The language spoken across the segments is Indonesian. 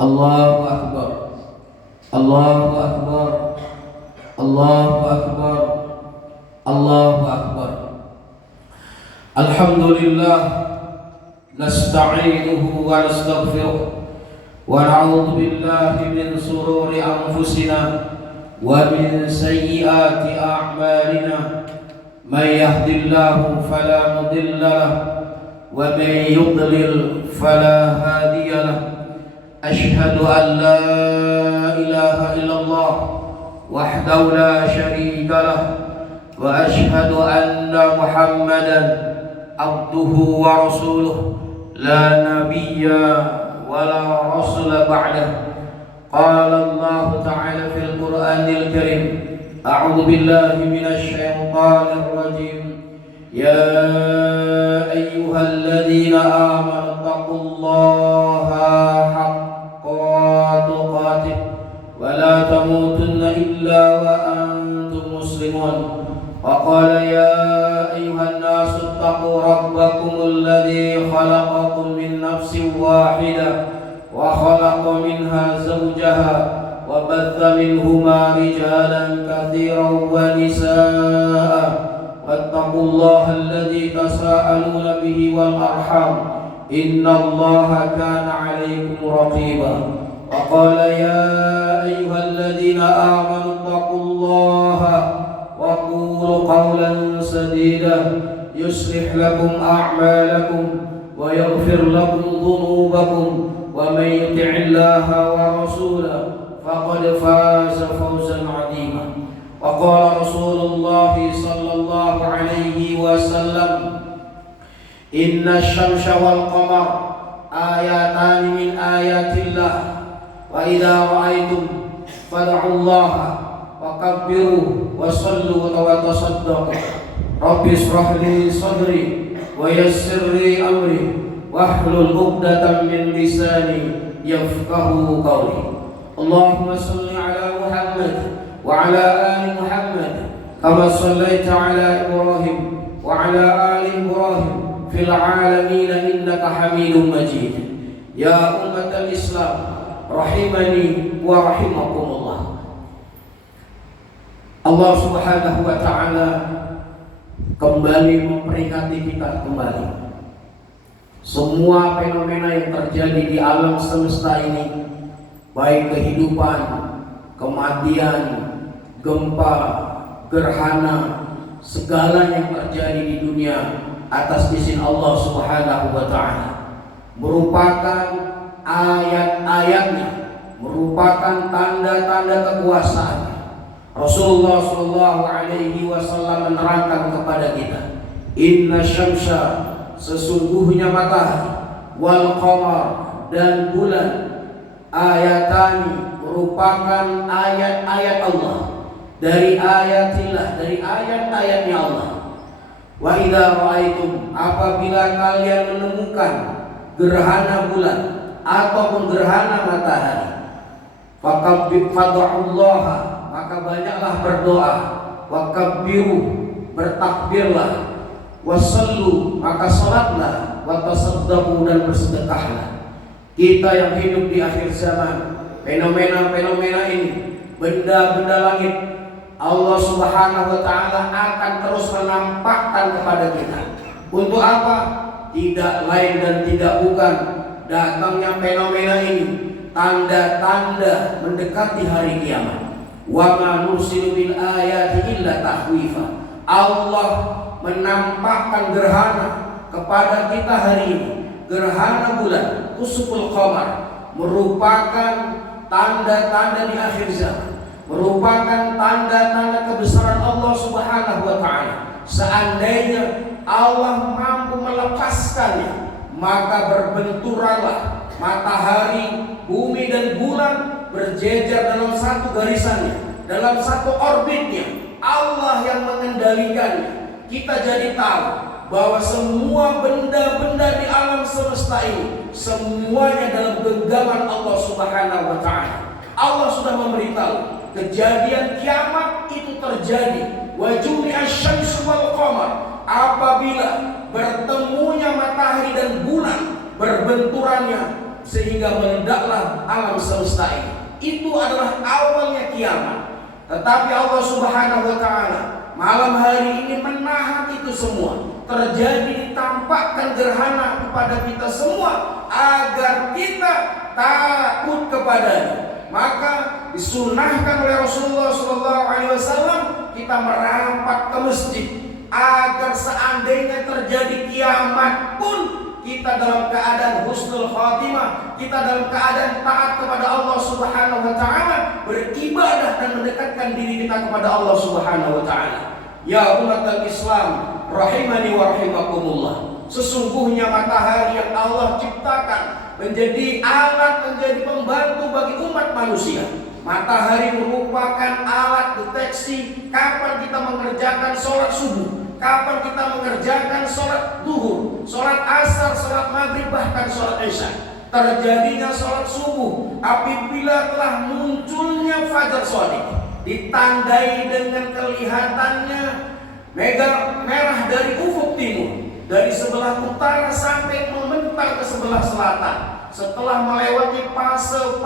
Allahu Akbar, Allahu Akbar, Allahu Akbar, Allahu Akbar. Alhamdulillah, nasta'inuhu wa nastaghfiruh wa na'udzu billahi min sururi anfusina wa min sayyiati a'malina. Man yahdihillahu fala mudilla lahu wa man yudlil fala hadiya lahu. Ashhadu an la ilaha illallah wahdahu la syarika lahu wa ashhadu anna Muhammadan abduhu wa rasuluh la nabiyya wa la rasula ba'dah. Qala Allah ta'ala fil Qur'anil Karim, a'udzu billahi minasy syaithanir rajim. Ya ayyuhalladzina amanu taqullaha haqqa tuqatih wa la tamutunna illa wa antum muslimun. Wa qala ya ayyuhan nasu taqu rabbakumul ladzi khalaqakum min nafsin wahidah wa khalaqa minha zawjaha wa batha minhuma rijalan katsiran wa nisaa. Wattaqullaha alladzi tasaaluna bihi wal arham innallaha kana 'alaykum raqiba. Wa qala ya ayyuhalladzina amanu taqullaha wa qulu qawlan sadida yuslih lakum a'malakum wa yaghfir lakum dhunubakum wa man yuti'illaha wa rasulahu faqad faza fawzan 'azima. Wa qala Rasulullah sallallahu alaihi wasallam, inna asy-syamsa wal qamar ayatan min ayatillah wa idza ra'aytum fad'ullaha wa kabbiru wa sallu wa tasaddaqu. Rabbi ishrah li sadri wa yassir li amri wahlul 'uqdatam min lisani yafqahu qawli. Allahumma shalli ala Muhammad wa ala ali Muhammad kama shallaita ala Ibrahim wa ala ali Ibrahim fil alamin innaka Hamidum Majid. Ya ummatal Islam rahimani wa rahimakumullah. Allah Subhanahu wa taala kembali memperingati kita kembali. Semua fenomena yang terjadi di alam semesta ini, baik kehidupan, kematian, gempa, gerhana, segala yang terjadi di dunia atas izin Allah Subhanahu wa taala merupakan ayat-ayatnya, merupakan tanda-tanda kekuasaannya. Rasulullah sallallahu alaihi wasallam menerangkan kepada kita, inna syamsa, sesungguhnya matahari, wal qamar, dan bulan, ayatani, merupakan ayat-ayat Allah, dari ayatillah, dari ayat-ayatnya Allah. Wa idza ra'aitum, apabila kalian menemukan gerhana bulan ataupun gerhana matahari, fad'ullaha, maka banyaklah berdoa, wa kabbiru, bertakbirlah, wasallu, maka salatlah, wa tasaddaqu, dan bersedekahlah. Kita yang hidup di akhir zaman, fenomena-fenomena ini, benda-benda langit, Allah Subhanahu wa taala akan terus menampakkan kepada kita. Untuk apa? Tidak lain dan tidak bukan datangnya fenomena ini, tanda-tanda mendekati hari kiamat. Wa ma nursilu bil ayati illa tahwifa. Allah menampakkan gerhana kepada kita hari ini. Gerhana bulan, kusuful qamar, merupakan tanda-tanda di akhir zaman, merupakan tanda-tanda kebesaran Allah Subhanahu wa taala. Seandainya Allah mampu melepaskannya, maka berbenturanlah matahari, bumi, dan bulan berjejer dalam satu garisannya, dalam satu orbitnya. Allah yang mengendalikannya. Kita jadi tahu bahwa semua benda-benda di alam semesta ini semuanya dalam genggaman Allah Subhanahu wa taala. Allah sudah memberitahu kejadian kiamat itu terjadi. Wa jumi'asy syamsu wal qamar, apabila bertemunya matahari dan bulan, berbenturannya sehingga meledaklah alam semesta ini. Itu adalah awalnya kiamat. Tetapi Allah Subhanahu wa taala malam hari ini menahan itu semua. Terjadi ditampakkan gerhana kepada kita semua agar kita takut kepadanya. Maka disunahkan oleh Rasulullah SAW kita merapat ke masjid agar seandainya terjadi kiamat pun kita dalam keadaan husnul khatimah, kita dalam keadaan taat kepada Allah Subhanahu wa taala, beribadah dan mendekatkan diri kita kepada Allah Subhanahu wa taala. Ya umat Islam rahimani wa rahimakumullah, sesungguhnya matahari yang Allah ciptakan menjadi alat, menjadi pembantu bagi umat manusia. Matahari merupakan alat deteksi kapan kita mengerjakan sholat subuh, kapan kita mengerjakan sholat duhur, sholat asar, sholat maghrib, bahkan sholat isya. Terjadinya sholat subuh apabila telah munculnya fajar shadiq, ditandai dengan kelihatannya merah dari ufuk timur, dari sebelah utara sampai membentang ke sebelah selatan. Setelah melewati fase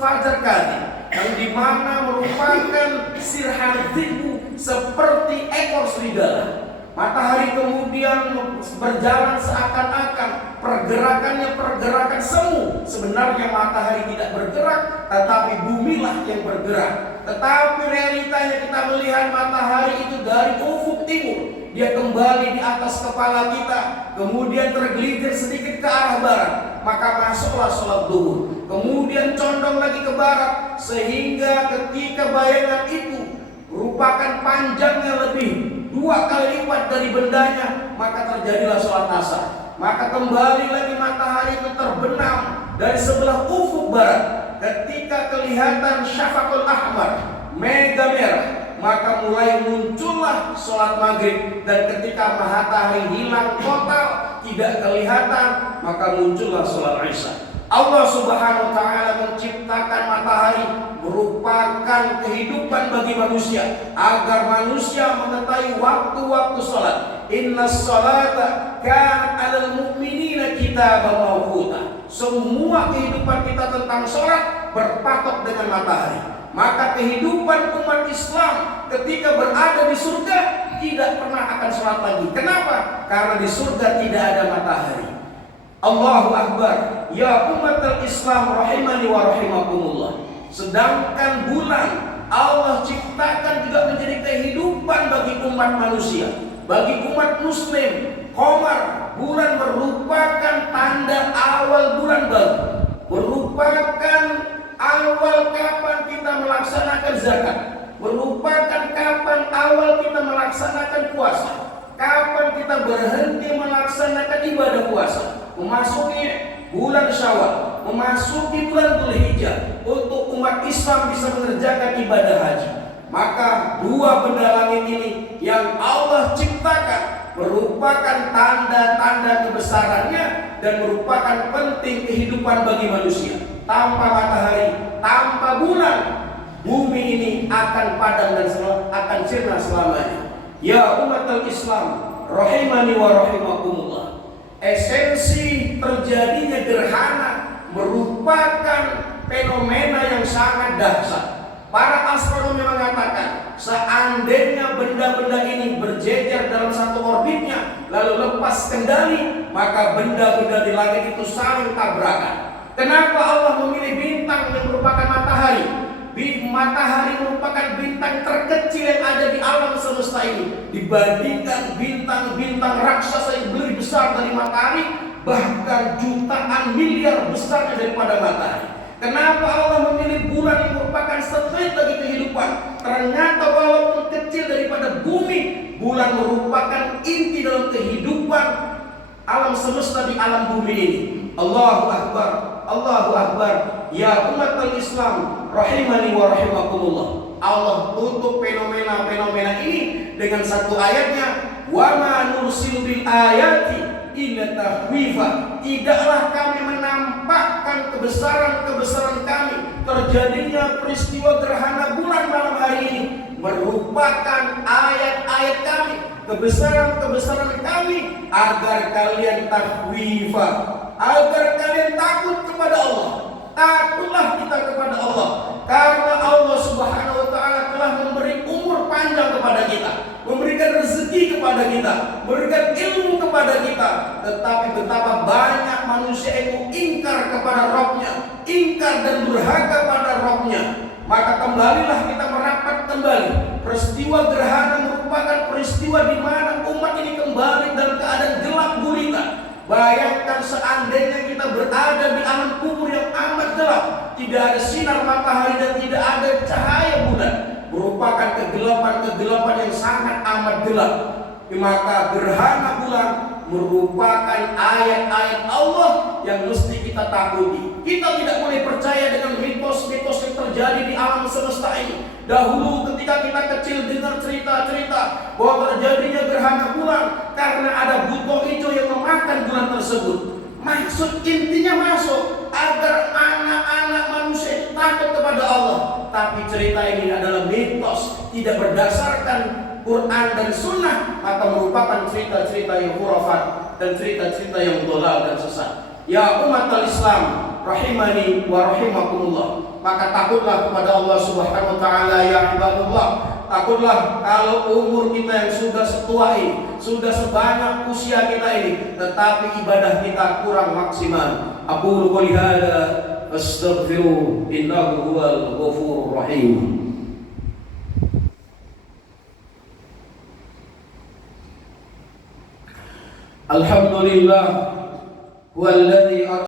fajar kadhib, yang dimana merupakan sirhan dhibu, seperti ekor serigala, matahari kemudian berjalan seakan-akan pergerakannya pergerakan semu. Sebenarnya matahari tidak bergerak, tetapi bumilah yang bergerak. Tetapi realitanya kita melihat matahari itu dari ufuk timur, dia kembali di atas kepala kita, kemudian tergelincir sedikit ke arah barat, maka masuklah sholat duhur, kemudian condong lagi ke barat, sehingga ketika bayangan itu merupakan panjangnya lebih 2 kali lipat dari bendanya, maka terjadilah sholat asar. Maka kembali lagi matahari itu terbenam dari sebelah ufuk barat. Ketika kelihatan syafaqul ahmar, mega merah, maka mulai muncullah sholat maghrib. Dan ketika matahari hilang total, tidak kelihatan, maka muncullah sholat isya. Allah Subhanahu wa taala menciptakan matahari merupakan kehidupan bagi manusia, agar manusia mengetahui waktu-waktu sholat. Inna sholata kanat 'alal mu'minina kitaban mawquta. Semua kehidupan kita tentang sholat berpatok dengan matahari. Maka kehidupan umat Islam ketika berada di surga tidak pernah akan sholat lagi. Kenapa? Karena di surga tidak ada matahari. Allahu Akbar. Ya umat Islam rahimani wa rahimakumullah. Sedangkan bulan Allah ciptakan juga menjadi kehidupan bagi umat manusia, bagi umat muslim. Qamar, bulan merupakan tanda awal bulan baru, merupakan awal kapan kita melaksanakan zakat, merupakan kapan awal kita melaksanakan puasa, kapan kita berhenti melaksanakan ibadah puasa, memasuki bulan Syawal, memasuki bulan Dzulhijjah untuk umat Islam bisa mengerjakan ibadah haji. Maka dua benda langit ini yang Allah ciptakan merupakan tanda-tanda kebesarannya dan merupakan penting kehidupan bagi manusia. Tanpa matahari, tanpa bulan, bumi ini akan padam dan akan sirna selamanya. Ya umat Islam rahimani wa rahimakumullah, esensi terjadinya gerhana merupakan fenomena yang sangat dahsyat. Para astronomi mengatakan seandainya benda-benda ini berjejer dalam satu orbitnya lalu lepas kendali, maka benda-benda di langit itu saling tabrakan. Kenapa Allah memilih bintang yang merupakan matahari? Matahari merupakan bintang terkecil yang ada di alam semesta ini dibandingkan bintang-bintang raksasa yang lebih besar dari matahari, bahkan jutaan miliar besarnya daripada matahari. Kenapa Allah memilih bulan yang merupakan satelit bagi kehidupan? Ternyata walaupun kecil daripada bumi, bulan merupakan inti dalam kehidupan alam semesta di alam bumi ini. Allahu Akbar, Allahu Akbar. Ya umat Islam rahimani wa rahimakumullah, Allah tutup fenomena-fenomena ini dengan satu ayatnya, wa ma nursilu bil ayati illa tahwifa. Tidaklah kami menampakkan kebesaran-kebesaran kami, terjadinya peristiwa gerhana bulan malam hari ini merupakan ayat-ayat kami, kebesaran-kebesaran kami, agar kalian tahwifa, agar kalian takut kepada Allah. Takutlah kita kepada Allah, karena Allah Subhanahu wa taala telah memberi umur panjang kepada kita, memberikan rezeki kepada kita, memberikan ilmu kepada kita. Tetapi betapa banyak manusia itu ingkar kepada Rabb-Nya, ingkar dan durhaka pada Rabb-Nya. Maka kembalilah kita merapat kembali. Peristiwa gerhana merupakan peristiwa di mana umat ini kembali dalam keadaan gelap gulita. Bayangkan seandainya kita berada di alam kubur yang amat gelap, tidak ada sinar matahari dan tidak ada cahaya bulan, merupakan kegelapan yang sangat amat gelap. Maka gerhana bulan merupakan ayat-ayat Allah yang mesti kita takuti. Kita tidak boleh percaya dengan mitos-mitos yang terjadi di alam semesta ini. Dahulu ketika kita kecil dengar cerita-cerita bahwa terjadinya gerhana bulan karena ada buto hijau yang memakan bulan tersebut. Maksud intinya masuk agar anak-anak manusia itu takut kepada Allah. Tapi cerita ini adalah mitos, tidak berdasarkan Quran dan Sunnah, maka merupakan cerita-cerita yang khurafat dan cerita-cerita yang dhalal dan sesat. Ya umat al-Islam, rahimani wa rahimakumullah, maka takutlah kepada Allah Subhanahu wa taala ya ibadallah. Takutlah kalau umur kita yang sudah setua ini, sudah sebanyak usia kita ini, tetapi ibadah kita kurang maksimal. Aqulu qouli hadza astaghfiru innahu huwal ghafurur rahim. Alhamdulillah walladzi